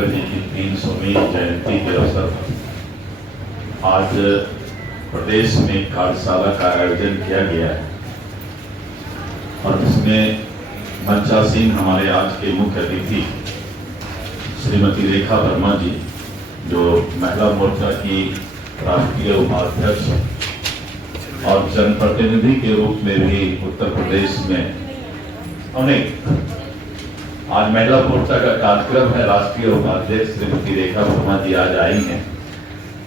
अंबेडकर जी की 300वीं जयंती के अवसर पर आज प्रदेश में कार्यशाला का आयोजन किया गया है और इसमें मंचासीन हमारे आज के मुख्य अतिथि श्रीमती रेखा वर्मा जी, जो महिला मोर्चा की राष्ट्रीय उपाध्यक्ष और जनप्रतिनिधि के रूप में भी उत्तर प्रदेश में अनेक आज महिला मोर्चा का कार्यक्रम है। राष्ट्रीय उपाध्यक्ष श्रीमती रेखा वर्मा जी आज आई हैं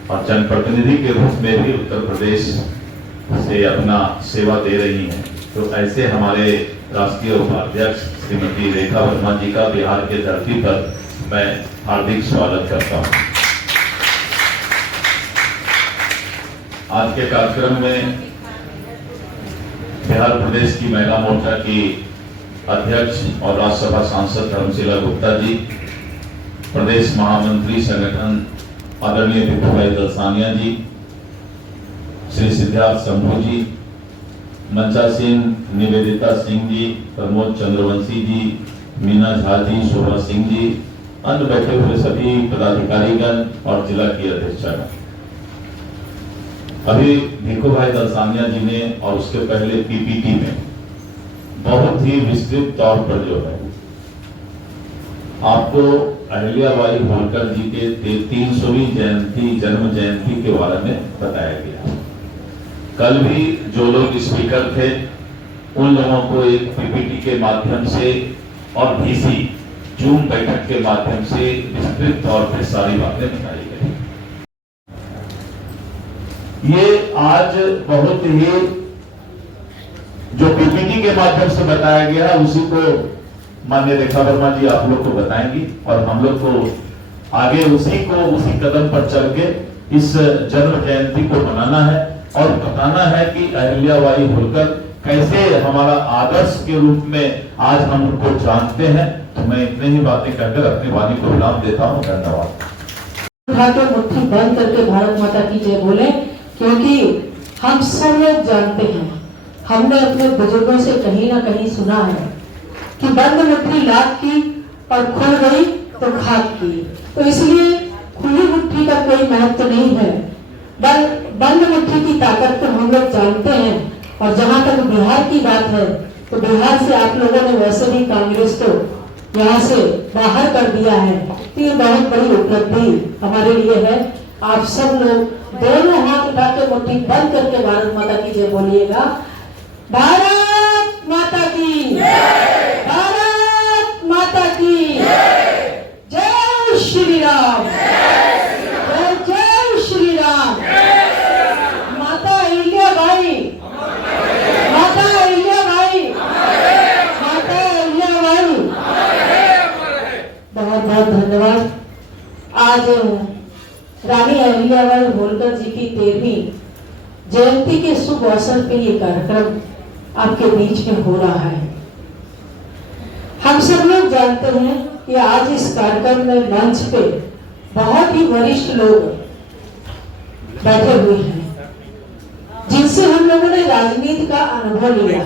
और जनप्रतिनिधि के रूप में भी उत्तर प्रदेश से अपना सेवा दे रही हैं। तो ऐसे हमारे राष्ट्रीय उपाध्यक्ष श्रीमती रेखा वर्मा जी का बिहार के धरती पर मैं हार्दिक स्वागत करता हूं। आज के कार्यक्रम में बिहार प्रदेश की महिला मोर्चा की अध्यक्ष और राज्यसभा सांसद धर्मशिला गुप्ता जी, प्रदेश महामंत्री संगठन आदरणीय भिखुभाई दलसानिया जी, श्री सिद्धार्थ शंभू जी, मंचासीन निवेदिता सिंह जी, प्रमोद चंद्रवंशी जी, मीना झा जी, शोभा सिंह जी, अन्य बैठे हुए सभी पदाधिकारीगण और जिला की अध्यक्षा। अभी भिखुभाई दलसानिया जी ने और उसके पहले पीपीटी में बहुत ही विस्तृत तौर पर जो है आपको अहिल्याबाई होलकर जी के 300वीं जयंती जन्म जयंती के बारे में बताया गया। कल भी जो लोग स्पीकर थे उन लोगों को एक पीपीटी के माध्यम से और भीसी जूम बैठक के माध्यम से विस्तृत तौर पर सारी बातें बताई गई। ये आज बहुत ही जो पीपीटी के माध्यम से बताया गया उसी को माननीय रेखा वर्मा जी आप लोग को बताएंगी और हम लोग को आगे उसी कदम पर चल के इस जन्म जयंती को मनाना है और बताना है कि अहिल्याबाई होलकर कैसे हमारा आदर्श के रूप में आज हम उनको जानते हैं। तो मैं इतने ही बातें कहकर अपनी वाणी को विराम देता हूँ। धन्यवाद। मुट्ठी बंद करके भारत माता की जय बोले, क्योंकि हम सब लोग जानते हैं, हमने अपने बुजुर्गों से कहीं ना कहीं सुना है कि बंद मुट्ठी लाख की और खुल गई तो खाक की। तो इसलिए खुली मुट्ठी का कोई महत्व नहीं है, बंद मुट्ठी की ताकत तो हम लोग जानते हैं। और जहां तक बिहार की बात है तो बिहार से आप लोगों ने वैसे भी कांग्रेस को यहाँ से बाहर कर दिया है। तो ये बहुत बड़ी उपलब्धि हमारे लिए है। आप सब लोग दोनों हाथ उठा के मुट्ठी बंद करके भारत माता की जय बोलिएगा। भारत माता की जय, भारत माता की जय, जय श्री राम, जय जय श्री राम। माता अहिल्याबाई, माता अहिल्याबाई, माता अहिल्याबाई। बहुत बहुत धन्यवाद। आज रानी अहिल्याबाई होलकर जी की 13वीं जयंती के शुभ अवसर पे ये कार्यक्रम आपके बीच में हो रहा है। हम सब लोग जानते हैं कि आज इस कार्यक्रम में मंच पे बहुत ही वरिष्ठ लोग बैठे हुए हैं, जिनसे हम लोगों ने राजनीति का अनुभव लिया।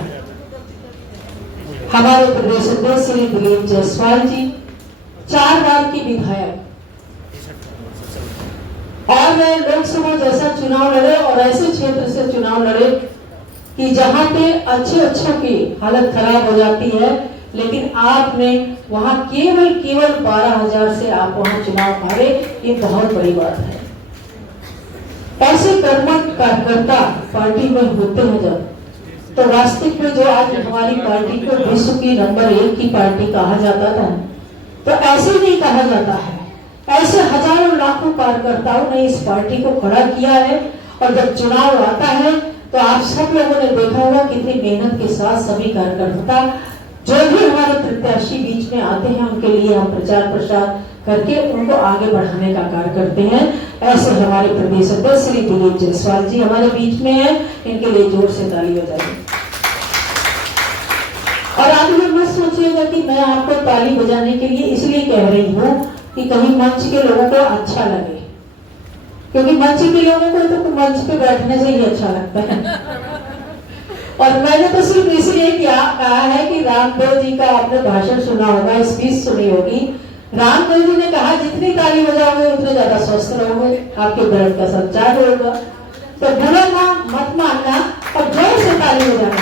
हमारे प्रदेश अध्यक्ष श्री दिलीप जायसवाल जी 4 बार की विधायक और लोकसभा जैसा चुनाव लड़े और ऐसे क्षेत्र से चुनाव लड़े कि जहां पे अच्छों की हालत खराब हो जाती है, लेकिन आपने वहां केवल 12,000 से आप वहां चुनाव हारे। ये बहुत बड़ी बात है। ऐसे कर्मठ कार्यकर्ता पार्टी में होते हैं जब, तो वास्तविक में जो आज हमारी पार्टी को विश्व की नंबर 1 की पार्टी कहा जाता था, तो ऐसे नहीं कहा जाता है। ऐसे हजारों लाखों कार्यकर्ताओं ने इस पार्टी को खड़ा किया है और जब चुनाव आता है तो आप सब लोगों ने देखा होगा कितनी मेहनत के साथ सभी कार्यकर्ता जो भी हमारे प्रत्याशी बीच में आते हैं उनके लिए हम प्रचार प्रसार करके उनको आगे बढ़ाने का कार्य करते हैं। ऐसे हमारे प्रदेश अध्यक्ष श्री दिलीप जायसवाल जी हमारे बीच में है, इनके लिए जोर से ताली बजाइए। और आप लोग मत सोचिएगा कि मैं आपको ताली बजाने के लिए इसलिए कह रही हूँ कि कहीं मंच के लोगों को अच्छा लगे, क्योंकि मंच के लोगों को तो मंच पे बैठने से ही अच्छा लगता है। और मैंने तो सिर्फ इसलिए कहा है कि रामदेव जी का आपने भाषण सुना होगा, स्पीच सुनी होगी, रामदेव जी ने कहा जितनी ताली बजाओगे उतने ज्यादा स्वस्थ रहोगे, आपके ब्लड का संचार होगा। तो बुरा मत मानना और जोर से ताली बजाना।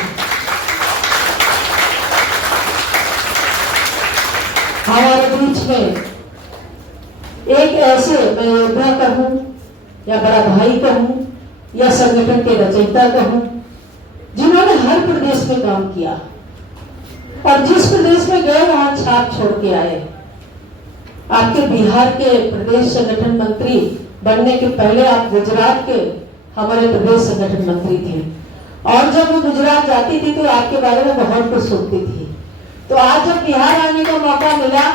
हमारे बीच में एक ऐसे, मैं योद्धा कहूं या बड़ा भाई कहूं या संगठन के रचयिता कहूं, जिन्होंने हर प्रदेश में काम किया और जिस प्रदेश में गए वहां छाप छोड़ के आए। आपके बिहार के प्रदेश संगठन मंत्री बनने के पहले आप गुजरात के हमारे प्रदेश संगठन मंत्री थे और जब वो गुजरात जाती थी तो आपके बारे में बहुत कुछ सुनती थी। तो आज जब बिहार आने का मौका मिला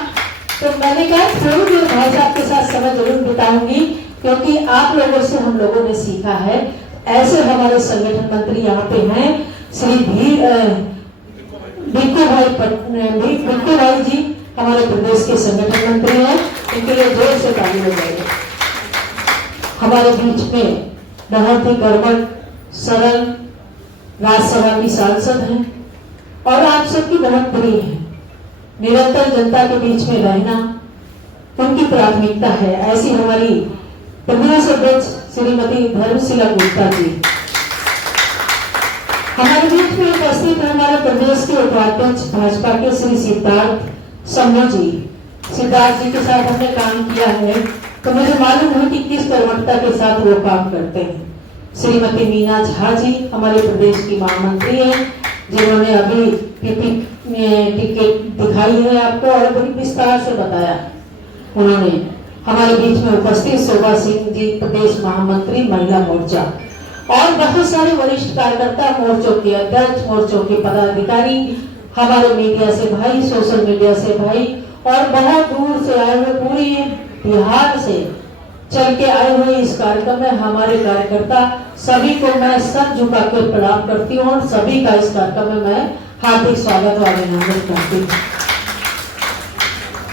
तो मैंने कहा थोड़ी देर भाई साहब के साथ समय जरूर बिताऊंगी, क्योंकि आप लोगों से हम लोगों ने सीखा है। ऐसे हमारे संगठन मंत्री यहाँ पे हैं, श्री भिक्खू भाई जी हमारे प्रदेश के संगठन मंत्री हैं, इनके लिए जोर से ताली बजाइए। हमारे बीच में बहुत ही कर्मठ सरल राज्यसभा की सांसद हैं और आप सबकी बहुत प्रिय है। निरंतर जनता के बीच में रहना उनकी प्राथमिकता है। ऐसी हमारी प्रदेश अध्यक्ष श्रीमती धर्मशिला गुप्ता जी हमारे बीच में उपस्थित है। हमारे प्रदेश के उपाध्यक्ष भाजपा के श्री सिद्धार्थ शंभू जी, सिद्धार्थ जी के साथ हमने काम किया है तो मुझे मालूम है कि किस कर्मठता के साथ वो काम करते हैं। श्रीमती मीना झा जी हमारे प्रदेश की महामंत्री हैं, जिन्होंने अभी टिकट दिखाई है आपको और बड़ी विस्तार से बताया। उन्होंने हमारे बीच में उपस्थित शोभा सिंह जी प्रदेश महामंत्री महिला मोर्चा और बहुत सारे वरिष्ठ कार्यकर्ता, मोर्चों के अध्यक्ष, मोर्चों के पदाधिकारी, हमारे मीडिया से भाई, सोशल मीडिया से भाई और बहुत दूर से आए हुए, पूरी बिहार से चल के आए हुए इस कार्यक्रम में हमारे कार्यकर्ता, सभी को मैं सर झुका के प्रणाम करती हूँ और सभी का इस कार्यक्रम में मैं हार्दिक स्वागत और अभिनंदन करती हूँ।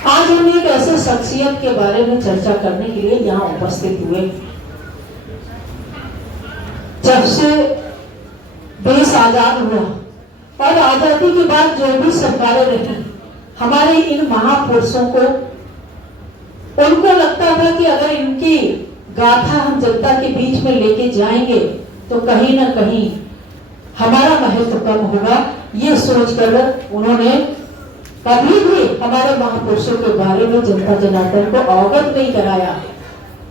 आज हम एक ऐसे शख्सियत के बारे में चर्चा करने के लिए यहाँ उपस्थित हुए। जब से देश आजाद हुआ और आजादी के बाद जो भी सरकारें रही, हमारे इन महापुरुषों को उनको लगता था कि अगर इनकी गाथा हम जनता के बीच में लेके जाएंगे तो कहीं ना कहीं हमारा महत्व कम होगा। ये सोचकर उन्होंने कभी भी हमारे महापुरुषों के बारे में जनता जनार्दन को अवगत नहीं कराया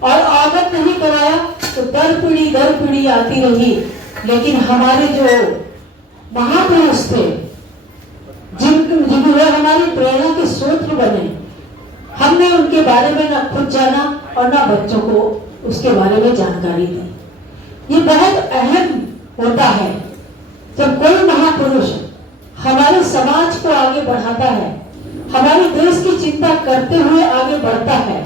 और अवगत नहीं कराया तो दर पीढ़ी आती रही। लेकिन हमारे जो महापुरुष थे, जिन्होंने हमारी प्रेरणा के सूत्र बने, हमने उनके बारे में ना खुद जाना और ना बच्चों को उसके बारे में जानकारी दी। ये बहुत अहम होता है जब कोई महापुरुष हमारे समाज को आगे बढ़ाता है, हमारे देश की चिंता करते हुए आगे बढ़ता है,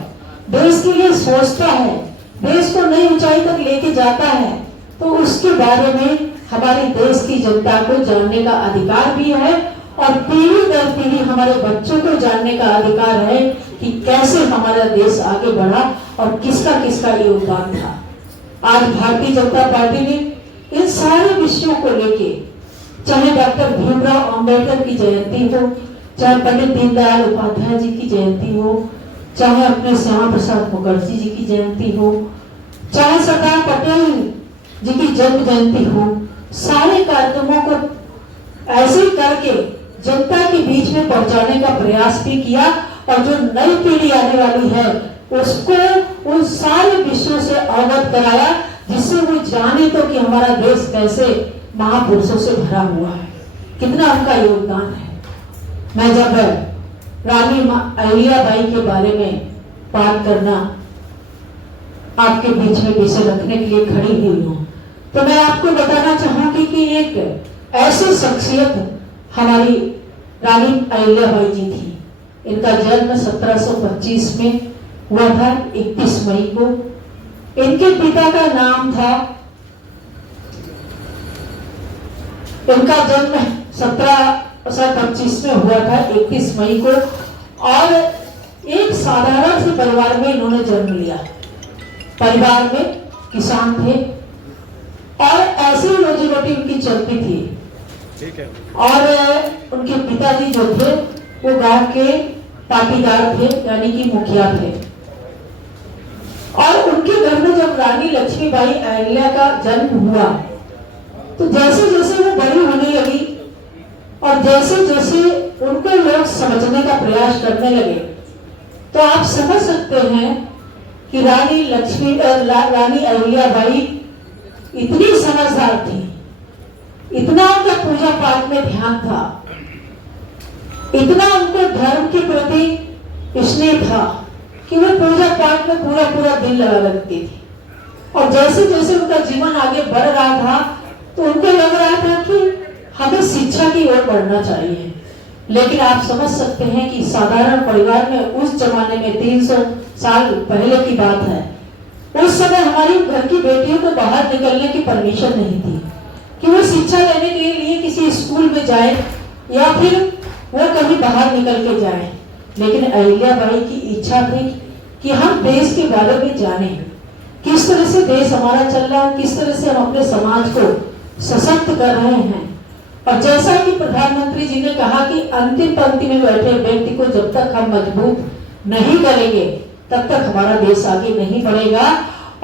देश के लिए सोचता है, देश को नई ऊंचाई तक लेके जाता है, तो उसके बारे में हमारे देश की जनता को जानने का अधिकार भी है और पीढ़ी दर पीढ़ी हमारे बच्चों को जानने का अधिकार है कि कैसे हमारा देश आगे बढ़ा और किसका किसका योगदान था। आज भारतीय जनता पार्टी ने इन सारे विषयों को लेके, चाहे डॉक्टर भीमराव अंबेडकर की जयंती हो, चाहे पंडित दीनदयाल उपाध्याय जी की जयंती हो, चाहे अपने श्यामा प्रसाद मुखर्जी जी की जयंती हो, चाहे सरदार पटेल जी की जन्म जयंती हो, सारे कार्यक्रमों को ऐसे करके जनता के बीच में पहुंचाने का प्रयास भी किया और जो नई पीढ़ी आने वाली है उसको उन सारे विषयों से अवगत कराया, जिससे वो जाने तो कि हमारा देश कैसे महापुरुषों से भरा हुआ है, कितना उनका योगदान है। मैं जब रानी अहिल्याबाई के बारे में बात करना आपके बीच में विषय रखने के लिए खड़ी हुई हूँ, तो मैं आपको बताना चाहूंगी कि एक ऐसी शख्सियत हमारी रानी अहिल्याबाई जी थी। इनका जन्म 1725 में हुआ था, 31 मई को। इनके पिता का नाम था, इनका जन्म 1725 में हुआ था 31 मई को और एक साधारण से परिवार में इन्होंने जन्म लिया। परिवार में किसान थे और ऐसी रोजी रोटी उनकी चलती थी। और उनके पिताजी जो थे वो गांव के पाटीदार थे, यानी कि मुखिया थे। और उनके घर में जब रानी लक्ष्मीबाई अहिल्या का जन्म हुआ तो जैसे जैसे वो बड़ी होने लगी और जैसे जैसे उनको लोग समझने का प्रयास करने लगे, तो आप समझ सकते हैं कि रानी अहिल्याबाई इतनी समझदार थी, इतना उनका पूजा पाठ में ध्यान था, इतना उनको धर्म के प्रति स्नेह था कि वो पूजा पाठ में पूरा पूरा दिन लगा लगती थी। और जैसे जैसे उनका जीवन आगे बढ़ रहा था तो उनको लग रहा था कि हमें शिक्षा की ओर बढ़ना चाहिए। लेकिन आप समझ सकते हैं कि साधारण परिवार में उस जमाने में 300 साल पहले की बात है, उस समय हमारी घर की बेटियों को बाहर निकलने की परमिशन नहीं थी कि वो शिक्षा लेने के लिए किसी स्कूल में जाए या फिर वो कहीं बाहर निकल के जाए। लेकिन अहिल्याबाई की इच्छा थी कि हम देश के बारे में जानें, किस तरह से देश हमारा चल रहा है, किस तरह से हम अपने समाज को सशक्त कर रहे हैं। और जैसा कि प्रधानमंत्री जी ने कहा कि अंतिम पंक्ति में बैठे व्यक्ति को जब तक हम मजबूत नहीं करेंगे तब तक हमारा देश आगे नहीं बढ़ेगा।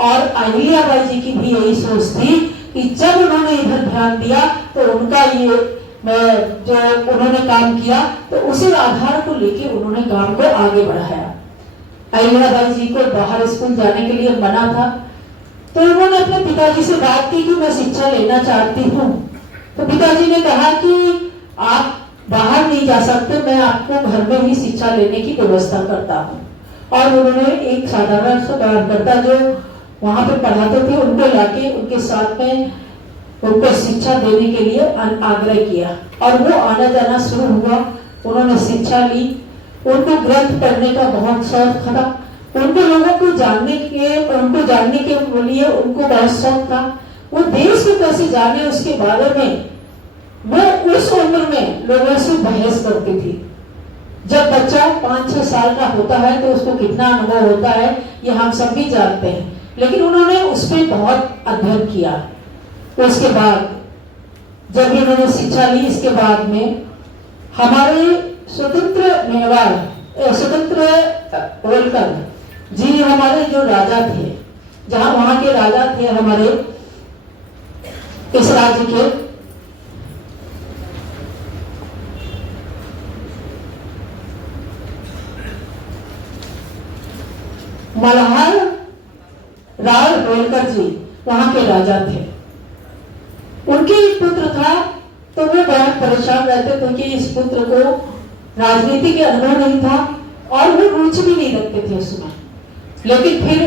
और अहिल्याबाई जी की भी यही सोच थी कि जब उन्होंने इधर ध्यान दिया तो उनका ये जो उन्होंने काम किया तो उसी आधार को लेकर उन्होंने काम को आगे बढ़ाया। अहिल्याबाई जी को बाहर स्कूल जाने के लिए मना था, तो उन्होंने अपने पिताजी से बात की कि मैं शिक्षा लेना चाहती हूँ। तो पिताजी ने कहा कि आप बाहर नहीं जा सकते, मैं आपको घर में ही शिक्षा लेने की व्यवस्था करता हूँ। और उन्होंने एक साधारण सा कार्यकर्ता जो वहां पे पढ़ाते थे उनको लाके उनके साथ में उनको शिक्षा देने के लिए आग्रह किया और वो आना जाना शुरू हुआ। उन्होंने शिक्षा ली, उनको ग्रंथ पढ़ने का बहुत शौक था, उनको लोगों को जानने के लिए उनको बहुत शौक था। वो देश को कैसे जाने उसके बारे में वो उस उम्र में लोगों से बहस करती थी। जब बच्चा 5-6 साल का होता है तो उसको कितना अनुभव होता है ये हम सब भी जानते हैं, लेकिन उन्होंने उस पर बहुत अध्ययन किया। उसके बाद जब इन्होंने शिक्षा ली, इसके बाद में हमारे स्वतंत्र होलकर जी हमारे जो राजा थे, जहां वहां के राजा थे हमारे इस राज्य के, मल्हार राव होलकर जी वहां के राजा थे। उनके एक पुत्र था तो वो बहुत परेशान रहते थे कि इस पुत्र को राजनीति के अनुभव नहीं था और वो रुचि भी नहीं रखते थे उसमें। लेकिन फिर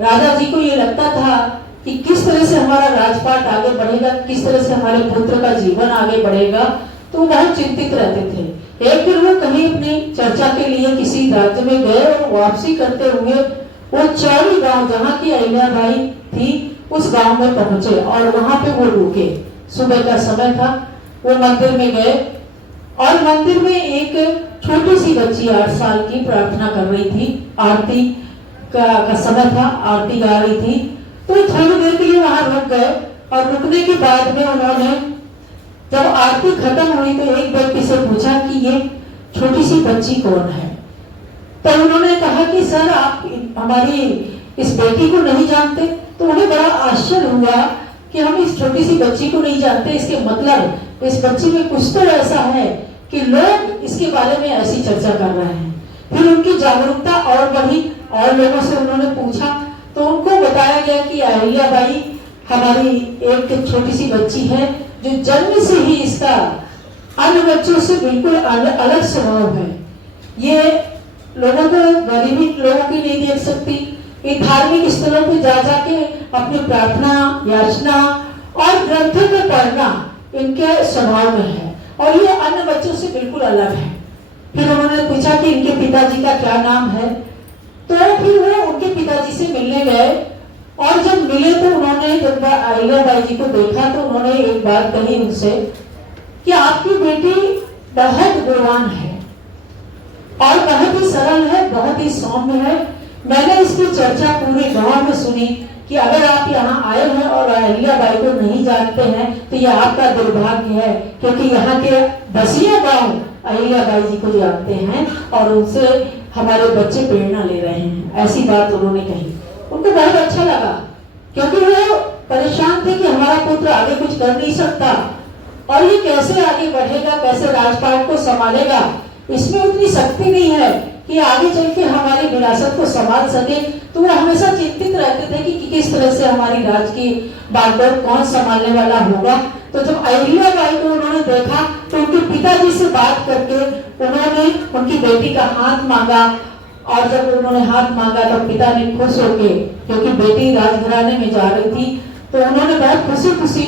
राजा जी को ये लगता था कि किस तरह से हमारा राजपाट आगे बढ़ेगा, किस तरह से हमारे पुत्र का जीवन आगे बढ़ेगा, तो वो बहुत चिंतित रहते थे। एक दिन वो कहीं अपनी चर्चा के लिए किसी राज्य में गए और वापसी करते हुए वो चौड़ी गांव जहाँ की अहिल्याबाई थी उस गांव में पहुंचे और वहां पे वो रुके। सुबह का समय था, वो मंदिर में गए और मंदिर में एक छोटी सी बच्ची 8 साल की प्रार्थना कर रही थी। आरती का समय था, आरती गा रही थी। तो थोड़ी देर के लिए वहां रुक गए और रुकने के बाद में उन्होंने जब आरती खत्म हुई तो एक व्यक्ति से पूछा कि ये छोटी सी बच्ची कौन है। तो उन्होंने कहा कि सर आप हमारी इस बेटी को नहीं जानते। तो उन्हें बड़ा आश्चर्य हुआ कि हम इस छोटी सी बच्ची को नहीं जानते, इसके मतलब इस बच्ची में कुछ तो ऐसा है कि लोग इसके बारे में ऐसी चर्चा कर रहे हैं। फिर उनकी जागरूकता और बढ़ी और लोगों से उन्होंने पूछा तो उनको बताया गया कि अहिल्याबाई हमारी एक छोटी सी बच्ची है जो जन्म से ही इसका अन्य बच्चों से बिल्कुल अलग स्वभाव है। ये लोगों को गरीबी लोगों की नहीं देख सकती, ये धार्मिक स्थलों पर जा जाके अपनी प्रार्थना याचना और ग्रंथों को पढ़ना इनके स्वभाव में है और ये अन्य बच्चों से बिल्कुल अलग है। फिर उन्होंने पूछा कि इनके पिताजी का क्या नाम है। तो फिर वो उनके पिताजी से मिलने गए और जब मिले तो उन्होंने जब अहिल्याबाई जी को देखा तो उन्होंने एक बात कही उनसे कि आपकी बेटी बहुत गुणवान है और बहुत ही सरल है, बहुत ही सौम्य है। मैंने इसकी चर्चा पूरे गांव में सुनी कि अगर आप यहाँ आए हैं और अहिल्याबाई को नहीं जानते हैं तो यह आपका दुर्भाग्य है, क्योंकि यहाँ के बसिया गांव अहिल्याबाई जी को जानते हैं और उनसे हमारे बच्चे प्रेरणा ले रहे हैं, ऐसी बात उन्होंने कही। उनको बहुत अच्छा लगा क्योंकि वो परेशान थे कि हमारा पुत्र आगे कुछ कर नहीं सकता और ये कैसे आगे बढ़ेगा, कैसे राजपाट को संभालेगा, इसमें उतनी शक्ति नहीं है कि आगे चल के हमारी विरासत को संभाल सके। तो वो हमेशा चिंतित रहते थे कि किस तरह से हमारी राज की बागडोर कौन संभालने वाला होगा। तो जब अहिल्याबाई को उन्होंने देखा तो उनके पिताजी से बात करके उन्होंने उनकी बेटी का हाथ मांगा और जब उन्होंने हाथ मांगा तो पिता ने खुश होके, क्योंकि बेटी राजघराने में जा रही थी, तो उन्होंने बहुत खुशी खुशी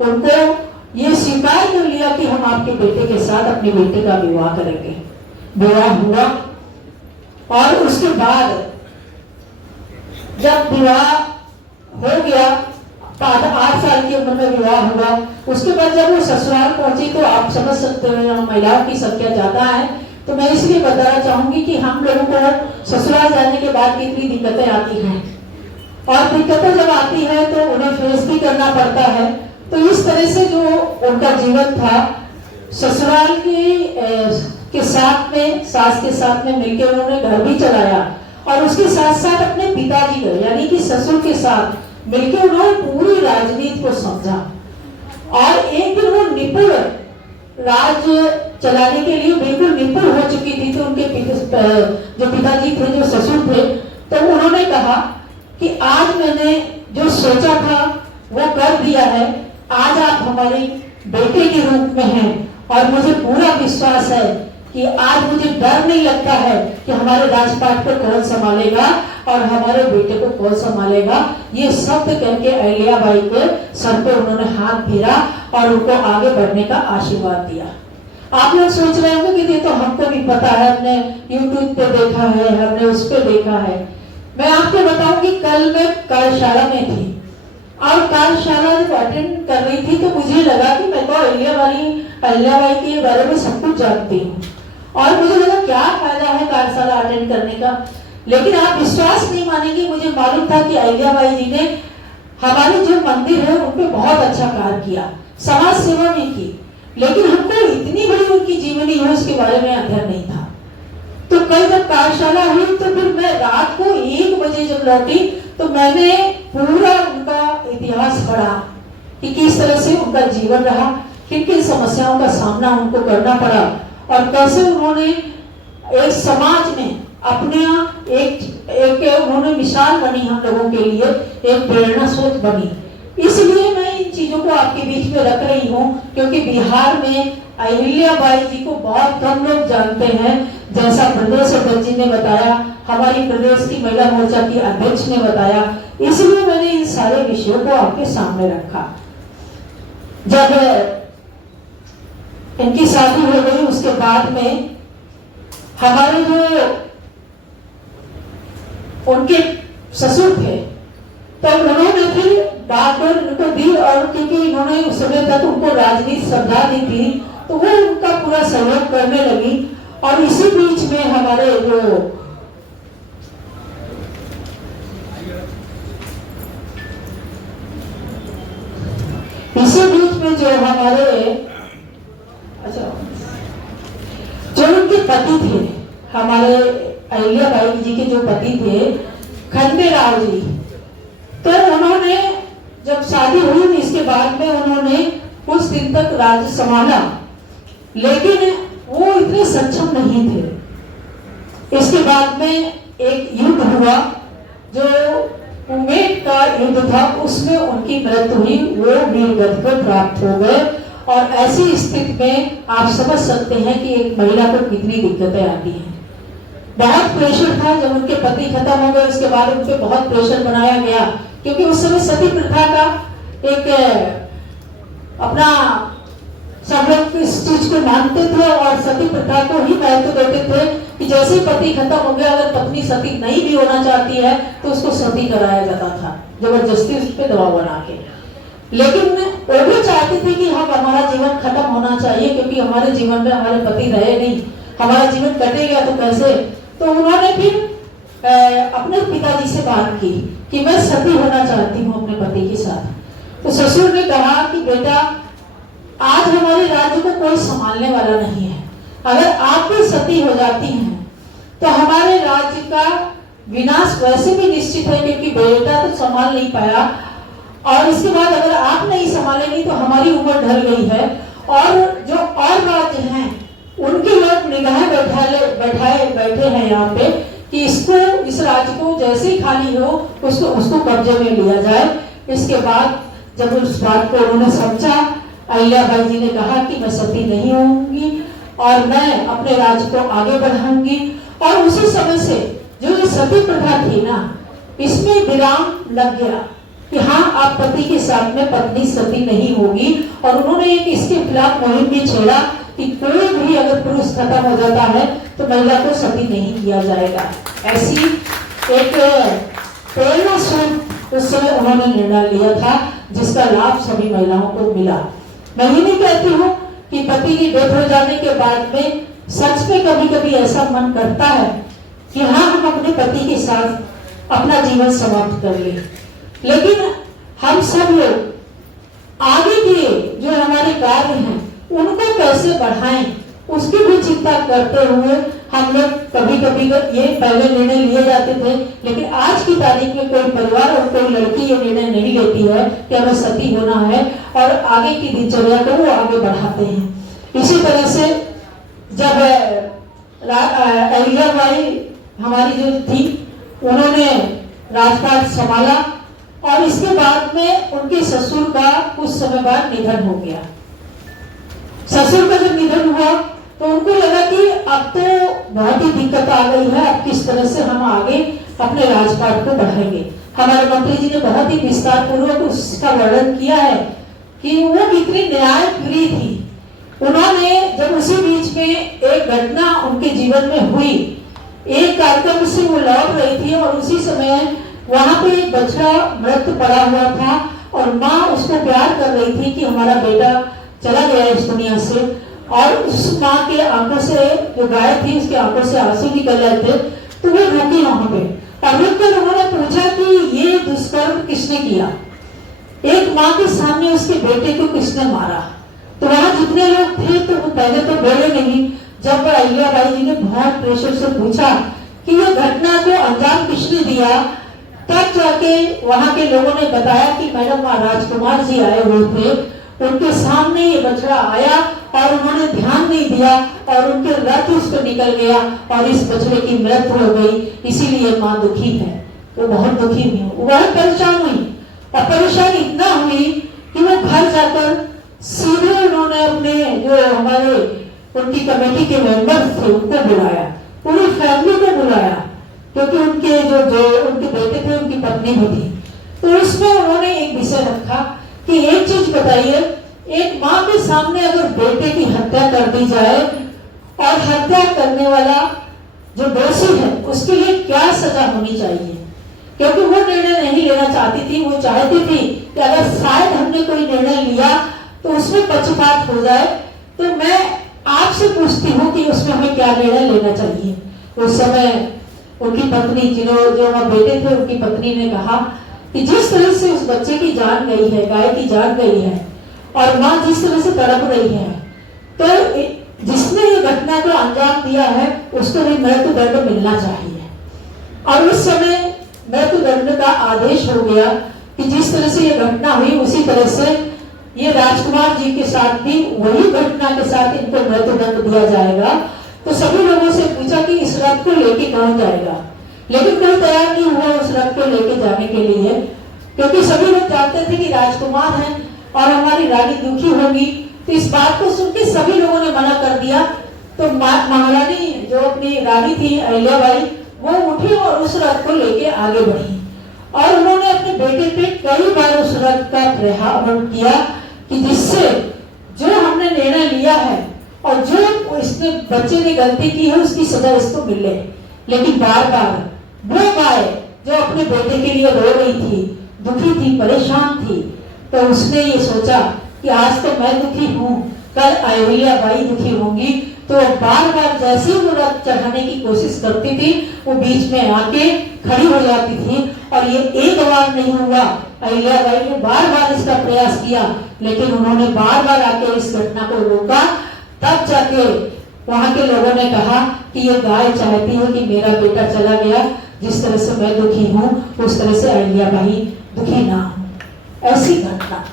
उनको ये स्वीकार कर लिया कि हम आपके बेटे के साथ अपनी बेटी का विवाह करेंगे। विवाह हुआ और उसके बाद जब विवाह हो गया, 8 साल की उम्र में विवाह हुआ, उसके बाद जब वो ससुराल पहुंची तो आप समझ सकते हो महिलाओं की संख्या ज्यादा है, तो मैं इसलिए बताना चाहूंगी कि हम लोगों को ससुराल जाने के बाद कितनी दिक्कतें आती हैं और दिक्कतें जब आती है तो उन्हें फेस भी करना पड़ता है। तो इस तरह से जो उनका जीवन था ससुराल के साथ में, सास के साथ में मिलकर उन्होंने घर भी चलाया और उसके साथ साथ अपने पिताजी को यानी कि ससुर के साथ मिलकर उन्होंने पूरी राजनीति को समझा और एक दिन वो निपुण राज चलाने के लिए बिल्कुल निपुण हो चुकी थी। तो उनके जो पिताजी थे, जो ससुर थे, तो उन्होंने कहा कि आज मैंने जो सोचा था वो कर दिया है, आज आप हमारे बेटे के रूप में हैं और मुझे पूरा विश्वास है कि आज मुझे डर नहीं लगता है कि हमारे राजपाट को कौन संभालेगा और हमारे बेटे को कौन संभालेगा। ये शब्द करके अहिल्याबाई के सर पे उन्होंने हाथ फेरा और उनको आगे बढ़ने का आशीर्वाद दिया। आप लोग सोच रहे होंगे कि ये तो हमको भी पता है, हमने YouTube पे देखा है, हमने उस पे देखा है। मैं आपको बताऊं कि कल मैं कार्यशाला में थी और कार्यशाला जब अटेंड कर रही थी तो मुझे लगा कि मैं तो अहिल्याबाई के बारे में सब कुछ जानती हूँ और मुझे लगा क्या फायदा है कार्यशाला अटेंड करने का। लेकिन आप विश्वास नहीं मानेंगे, मुझे मालूम था कि अहिल्याबाई जी ने हमारे जो मंदिर है उन पे बहुत अच्छा कार्य किया, समाज सेवा भी की, लेकिन हमको इतनी बड़ी उनकी जीवनी है उसके बारे में अध्ययन नहीं था। तो कल जब कार्यशाला हुई तो फिर मैं रात को 1 बजे जब लौटी तो मैंने पूरा उनका इतिहास पढ़ा कि किस तरह से उनका जीवन रहा, किन किन समस्याओं का सामना उनको करना पड़ा और कैसे उन्होंने एक समाज में अपने एक उन्होंने मिसाल बनी, हम लोगों के लिए एक प्रेरणा स्रोत बनी। इसलिए मैं इन चीजों को आपके बीच में रख रही हूँ क्योंकि बिहार में अहिल्याबाई जी को बहुत कम लोग जानते हैं। जैसा प्रदेश अध्यक्ष जी ने बताया, हमारी प्रदेश की महिला मोर्चा की अध्यक्ष ने बताया, इसलिए मैंने इन सारे विषयों को आपके सामने रखा। जब इनकी शादी हो गई उसके बाद में हमारे जो उनके ससुर थे तो उन्होंने फिर बागडोर उनको दी और क्योंकि इन्होंने उस समय तक उनको राजनीति श्रद्धा दी थी तो वो उनका पूरा सहयोग करने लगी। और इसी बीच में हमारे जो हमारे जो उनके पति थे, हमारे अहिल्याबाई जी के जो पति थे खंडेराव जी, तो उन्होंने जब शादी हुई इसके बाद में उन्होंने कुछ दिन तक राज्य संभाला, लेकिन वो इतने सक्षम नहीं थे। इसके बाद में एक युद्ध हुआ जो उमेद का युद्ध था, उसमें उनकी मृत्यु हुई, वो वीरगति को प्राप्त हो गए। और ऐसी स्थिति में आप समझ सकते हैं कि एक महिला को कितनी दिक्कतें आती हैं। बहुत प्रेशर था जब उनके पति खत्म हो गए, उसके बाद उन पे बहुत प्रेशर बनाया गया, क्योंकि उस समय सती प्रथा का एक अपना सब लोग इस चीज को मानते थे और सती प्रथा को ही महत्व देते थे कि जैसे ही पति खत्म हो गया, अगर पत्नी सती नहीं भी होना चाहती है तो उसको सती कराया जाता था, जबरदस्ती उस पर दबाव बना के। लेकिन वो भी चाहते थे कि हम हमारा जीवन खत्म होना चाहिए, क्योंकि हमारे जीवन में हमारे पति रहे नहीं, हमारा जीवन कटेगा तो कैसे। तो उन्होंने फिर अपने पिताजी से बात की कि मैं सती होना चाहती हूँ अपने पति के साथ। तो ससुर ने कहा कि बेटा, आज हमारे राज्य को कोई संभालने वाला नहीं है, अगर आप भी सती हो जाती हैं तो हमारे राज्य का विनाश वैसे भी निश्चित है, क्योंकि बेटा तो संभाल नहीं पाया, और इसके बाद अगर आप नहीं संभालेंगी तो हमारी उम्र ढल गई है, और जो और राज्य हैं उनके लोग निगाहें बैठे हैं यहाँ पे कि इसको, इस राज्य को जैसे ही खाली हो उसको कब्जे में लिया जाए। इसके बाद जब उस बात को उन्होंने समझा, अहिल्याबाई जी ने कहा कि मैं सती नहीं होंगी और मैं अपने राज्य को आगे बढ़ाऊंगी। और उसी समय से जो ये सती प्रथा थी ना, इसमें विराम लग गया कि हाँ, आप पति के साथ में पत्नी सती नहीं होगी। और उन्होंने एक इसके खिलाफ मुहिम भी छेड़ा कि कोई भी अगर पुरुष खत्म हो जाता है तो महिला को सती नहीं किया जाएगा। ऐसी एक प्रेरणा स्वरूप उस समय उन्होंने निर्णय लिया था, जिसका लाभ सभी महिलाओं को मिला। मैं ये नहीं कहती हूँ कि पति की डेथ हो जाने के बाद में सच में कभी कभी ऐसा मन करता है कि हाँ, हम अपने पति के साथ अपना जीवन समाप्त कर ले, लेकिन हम सब लोग आगे के जो हमारे कार्य हैं उनको कैसे बढ़ाएं, उसकी भी चिंता करते हुए हम लोग कभी कभी ये पहले निर्णय लिए जाते थे, लेकिन आज की तारीख में कोई परिवार और कोई लड़की ये निर्णय नहीं लेती है कि हमें सती होना है, और आगे की दिनचर्या को वो आगे बढ़ाते हैं। इसी तरह से जब अहिल्याबाई हमारी जो थी, उन्होंने राजपाट संभाला, और इसके बाद में उनके ससुर का कुछ समय बाद निधन हो गया। ससुर का जब निधन हुआ तो उनको लगा कि अब तो बहुत ही दिक्कत आ गई है, अब किस तरह से हम आगे अपने राजपाट को बढ़ाएंगे। हमारे मंत्री जी ने बहुत ही विस्तार पूर्वक उसका वर्णन किया है कि वो कितनी न्यायप्रिय थी। उन्होंने जब उसी बीच में एक घटना उनके जीवन में हुई, एक कार्यक्रम से वो लौट रही थी और उसी समय वहां पे एक बच्चा मृत पड़ा हुआ था, और माँ उसको प्यार कर रही थी कि हमारा बेटा चला गया इस दुनिया से, और उस माँ के आंखों से, जो गाय थी उसके आंखों से आंसू निकल रहे थे, तो वो रुकी वहां पे, और रुककर उन्होंने पूछा कि ये दुष्कर्म किसने किया, एक माँ के सामने उसके बेटे को किसने मारा। तो वहां जितने लोग थे तो वो पहले तो बोले नहीं। जब अहिल्याबाई जी ने बहुत प्रेशर से पूछा कि ये घटना को अंजाम किसने दिया, तब जाके वहां के लोगों ने बताया कि मैडम राजकुमार जी आए हुए थे, उनके सामने ये बछड़ा आया और उन्होंने ध्यान नहीं दिया और उनके रथ उस पर निकल गया और इस बछड़े की मृत्यु हो गई, इसीलिए माँ दुखी है। वो बहुत दुखी हुई, वो बहुत परेशान हुई, और परेशान इतना हुई कि वो घर जाकर सीधे उन्होंने अपने जो हमारे उनकी कमेटी के मेंबर्स थे उनको बुलाया, पूरी फैमिली को बुलाया, क्योंकि उनके जो उनके बेटे थे, उनकी पत्नी भी थी। तो उसमें उन्होंने एक विषय रखा कि एक चीज बताइए, एक माँ के सामने अगर बेटे की हत्या कर दी जाए और हत्या करने वाला जो दोषी है उसके लिए क्या सजा होनी चाहिए, क्योंकि वो निर्णय नहीं लेना चाहती थी। वो चाहती थी कि अगर शायद हमने कोई निर्णय लिया तो उसमें पक्षपात हो जाए, तो मैं आपसे पूछती हूँ कि उसमें हमें क्या निर्णय लेना चाहिए। उस समय उनकी पत्नी, जो बेटे थे, उनकी पत्नी ने कहा कि जिस तरह से उस बच्चे की जान गई है, गाय की जान गई है, और माँ जिस तरह से तड़प रही है, तो जिसने ये घटना को अंजाम दिया है उसको भी मृत्यु दंड मिलना चाहिए। और उस समय मृत्यु दंड का आदेश हो गया कि जिस तरह से ये घटना हुई उसी तरह से ये राजकुमार जी के साथ भी वही घटना के साथ इनको मृत्यु दंड दिया जाएगा। तो सभी लोगों से पूछा कि इस रथ को लेके कौन जाएगा, लेकिन कोई तैयार नहीं हुआ उस रथ को लेके जाने के लिए, क्योंकि सभी लोग जानते थे कि राजकुमार हैं और हमारी रानी दुखी होगी। तो इस बात को सुन के सभी लोगों ने मना कर दिया। तो महारानी जो अपनी रानी थी अहिल्याबाई, वो उठी और उस रथ को लेके आगे बढ़ी, और उन्होंने अपने बेटे पे कई बार उस रथ का प्रहार किया कि जिससे जो हमने निर्णय लिया है और जो इसने बच्चे ने गलती की है उसकी सजा इसको मिले। लेकिन बार बार वो गाय जो अपने बेटे के लिए रो रही थी, दुखी थी, परेशान थी, तो उसने ये सोचा कि आज तो मैं दुखी हूँ, कल अहिल्याबाई दुखी होंगी। तो बार बार जैसे वो रथ चढ़ाने की कोशिश करती थी, वो बीच में आके खड़ी हो जाती थी। और ये एक बार नहीं हुआ, अहिल्याबाई ने बार बार इसका प्रयास किया, लेकिन उन्होंने बार बार आके इस घटना को रोका। तब जाके वहां के लोगों ने कहा कि ये गाय चाहती है कि मेरा बेटा चला गया, जिस तरह से मैं दुखी हूं उस तरह से अहिल्याबाई दुखी ना हो। ऐसी घटना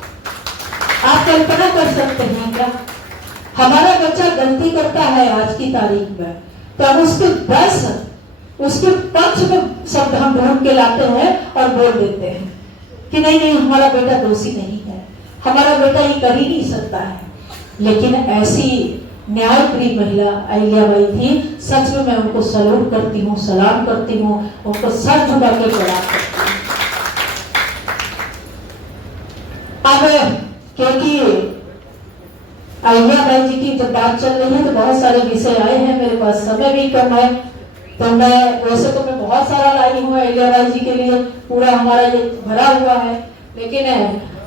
आप कल्पना कर सकते हैं क्या? हमारा बच्चा गलती करता है आज की तारीख में, तो हम उसके पक्ष में शब्द हम ढूंढ के लाते हैं और बोल देते हैं कि नहीं नहीं हमारा बेटा दोषी नहीं है, हमारा बेटा ये कर ही नहीं सकता है। लेकिन ऐसी न्यायप्रिय महिला अहिल्याबाई थी। सच में मैं उनको सैल्यूट करती हूँ, सलाम करती हूँ, उनको सर झुका के प्रणाम करती हूँ। अब क्योंकि अहिल्याबाई जी की जब बात चल रही है तो बहुत सारे विषय आए हैं, मेरे पास समय भी कम है, तो वैसे तो मैं बहुत सारा लाई हूँ अहिल्याबाई जी के लिए, पूरा हमारा ये भरा हुआ है, लेकिन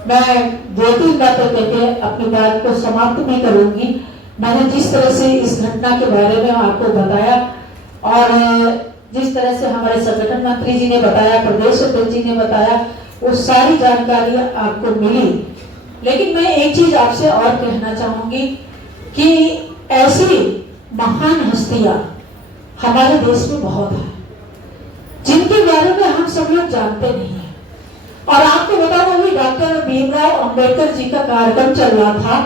मैं 2-3 बातें कहकर अपनी बात को समाप्त भी करूंगी। मैंने जिस तरह से इस घटना के बारे में आपको बताया और जिस तरह से हमारे संगठन मंत्री जी ने बताया, प्रदेश अध्यक्ष जी ने बताया, वो सारी जानकारी आपको मिली। लेकिन मैं एक चीज आपसे और कहना चाहूंगी कि ऐसी महान हस्तियां हमारे देश में बहुत है जिनके बारे में हम सब लोग जानते नहीं है। और आपको बताऊं, अभी डॉक्टर भीमराव अंबेडकर जी का कार्यक्रम चल रहा था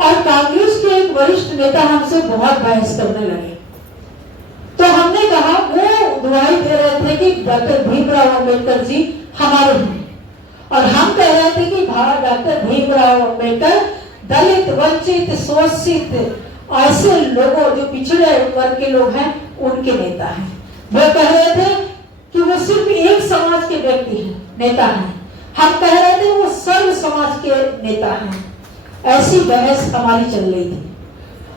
और कांग्रेस के एक वरिष्ठ नेता हमसे बहुत बहस करने लगे। तो हमने कहा, वो दुआई दे रहे थे कि डॉक्टर भीमराव अंबेडकर जी हमारे हैं, और हम कह रहे थे कि डॉक्टर भीमराव अंबेडकर दलित, वंचित, शोषित ऐसे लोगों जो पिछड़े वर्ग के लोग हैं उनके नेता हैं। वो कह रहे थे कि वो सिर्फ एक समाज के व्यक्ति हैं, नेता हैं। हम कह रहे थे वो सर्व समाज के नेता हैं। ऐसी बहस हमारी चल रही थी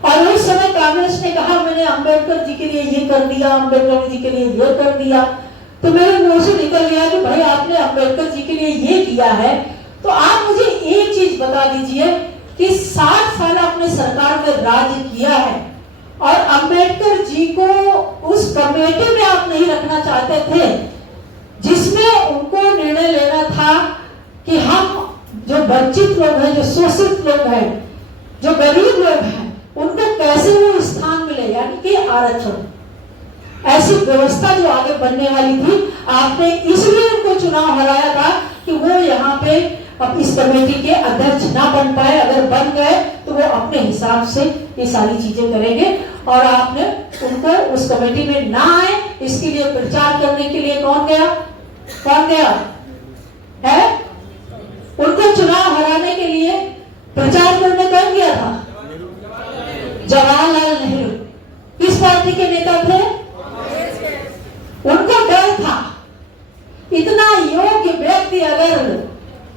और उस समय कांग्रेस ने कहा मैंने अंबेडकर जी के लिए ये कर दिया, अंबेडकर जी के लिए ये कर दिया। तो मेरे मुंह से निकल गया कि भाई आपने अंबेडकर जी के लिए ये किया है, तो आप मुझे एक चीज बता दीजिए कि 60 साल आपने सरकार में राज किया है और अंबेडकर जी को उस कमेटी में आप नहीं रखना चाहते थे जिसमें उनको निर्णय लेना था कि हम जो वंचित लोग हैं, जो शोषित लोग हैं, जो गरीब लोग हैं, उनको कैसे वो स्थान मिले, यानी कि आरक्षण। ऐसी व्यवस्था जो आगे बनने वाली थी, आपने इसलिए उनको चुनाव हराया था कि वो यहाँ पे अब इस कमेटी के अध्यक्ष ना बन पाए। अगर बन गए तो वो अपने हिसाब से ये सारी चीजें करेंगे और आपने उनको उस कमेटी में ना आए, इसके लिए प्रचार करने के लिए कौन गया है? उनको चुनाव हराने के लिए प्रचार करने कौन गया था? जवाहरलाल नेहरू। किस पार्टी के नेता थे? उनको डर था, इतना योग्य व्यक्ति अगर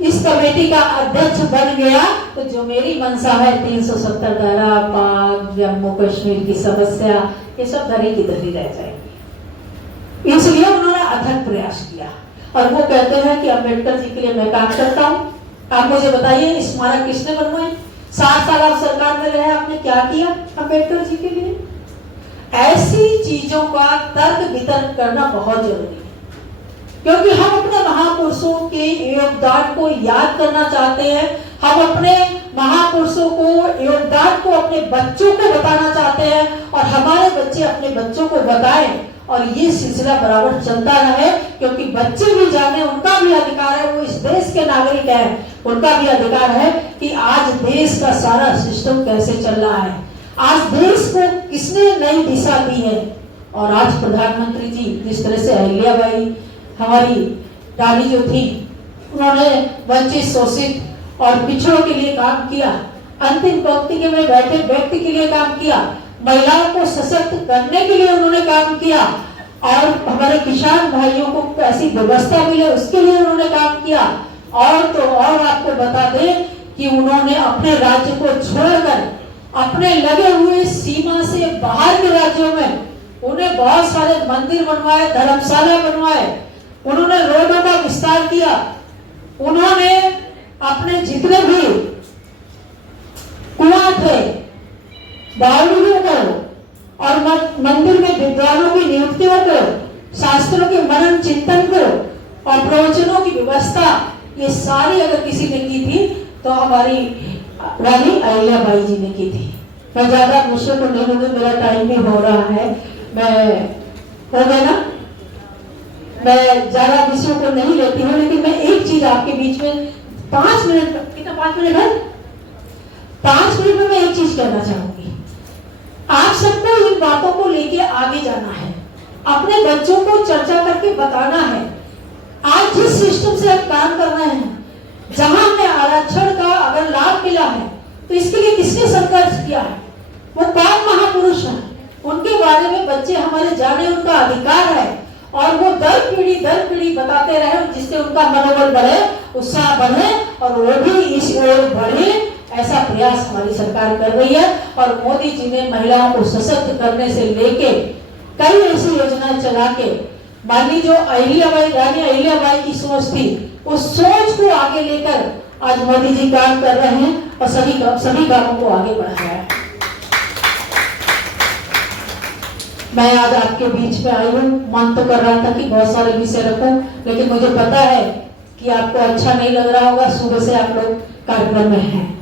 इस कमेटी का अध्यक्ष बन गया तो जो मेरी मंशा है 370 धारा, पाक, जम्मू कश्मीर की समस्या, ये सब धरी की धरी रह जाएगी। इसलिए उन्होंने अथक प्रयास किया और वो कहते हैं कि अंबेडकर जी के लिए मैं काम करता हूँ। आप मुझे बताइए स्मारक किसने बनवाए? 60 साल आप सरकार में रहे, आपने क्या किया अंबेडकर जी के लिए? ऐसी चीजों का तर्क वितर्क करना बहुत जरूरी है, क्योंकि हम अपने महापुरुषों के योगदान को याद करना चाहते हैं। हम अपने महापुरुषों को योगदान को अपने बच्चों को बताना चाहते हैं और हमारे बच्चे अपने बच्चों को बताएं और ये सिलसिला बराबर चलता रहे, क्योंकि बच्चे भी जाने, उनका भी अधिकार है, वो इस देश के नागरिक हैं, उनका भी अधिकार है कि आज देश का सारा सिस्टम कैसे चल रहा है, आज देश को किसने नई दिशा दी है। और आज प्रधानमंत्री जी जिस तरह से अहिल्याबाई हमारी रानी जो थी, उन्होंने वंचित, शोषित और पिछड़ों के लिए काम किया, अंतिम पंक्ति में बैठे व्यक्ति के लिए काम किया, महिलाओं को सशक्त करने के लिए उन्होंने काम किया और हमारे किसान भाइयों को ऐसी व्यवस्था मिले उसके लिए उन्होंने काम किया। और तो और आपको बता दें कि उन्होंने अपने राज्य को छोड़कर अपने लगे हुए सीमा से बाहर के राज्यों में उन्हें बहुत सारे मंदिर बनवाए, धर्मशाला बनवाए, उन्होंने रोडों का विस्तार किया, उन्होंने अपने जितने भी कुआं थे बावड़ियों को और मंदिर में विद्वानों की नियुक्तियों को, शास्त्रों के मनन चिंतन को और प्रवचनों की व्यवस्था, ये सारी अगर किसी ने की थी तो हमारी रानी अहिल्याबाई जी ने की थी। मैं ज्यादा मुझसे तो नहीं लूंगी, मेरा टाइम भी हो रहा है, मैं हो गया ना, मैं ज्यादा विषयों को नहीं लेती हूँ, लेकिन मैं एक चीज आपके बीच में 5 मिनट, कितना 5 मिनट है, 5 मिनट में मैं एक चीज कहना चाहूंगी। आप सबको इन बातों को लेके आगे जाना है, अपने बच्चों को चर्चा करके बताना है। आज जिस सिस्टम से हम काम कर रहे हैं, जहां हमें आरक्षण का अगर लाभ मिला है, तो इसके लिए किसने संघर्ष किया है, वो कौन महापुरुष है, उनके बारे में बच्चे हमारे जाने, उनका अधिकार है, और वो दर पीढ़ी बताते रहे, जिससे उनका मनोबल बढ़े, उत्साह बढ़े, और वो भी इस ओर बढ़े। ऐसा प्रयास हमारी सरकार कर रही है, और मोदी जी ने महिलाओं को सशक्त करने से लेके कई ऐसी योजनाएं चला के, माननीय जो रानी अहिल्याबाई की सोच थी, उस सोच को आगे लेकर आज मोदी जी काम कर रहे हैं, और सभी कामों को आगे बढ़ा रहा है। मैं आज आपके बीच में आई हूँ, मन तो कर रहा था कि बहुत सारे विषय रखूं, लेकिन मुझे पता है कि आपको अच्छा नहीं लग रहा होगा, सुबह से आप लोग कार्यक्रम में हैं।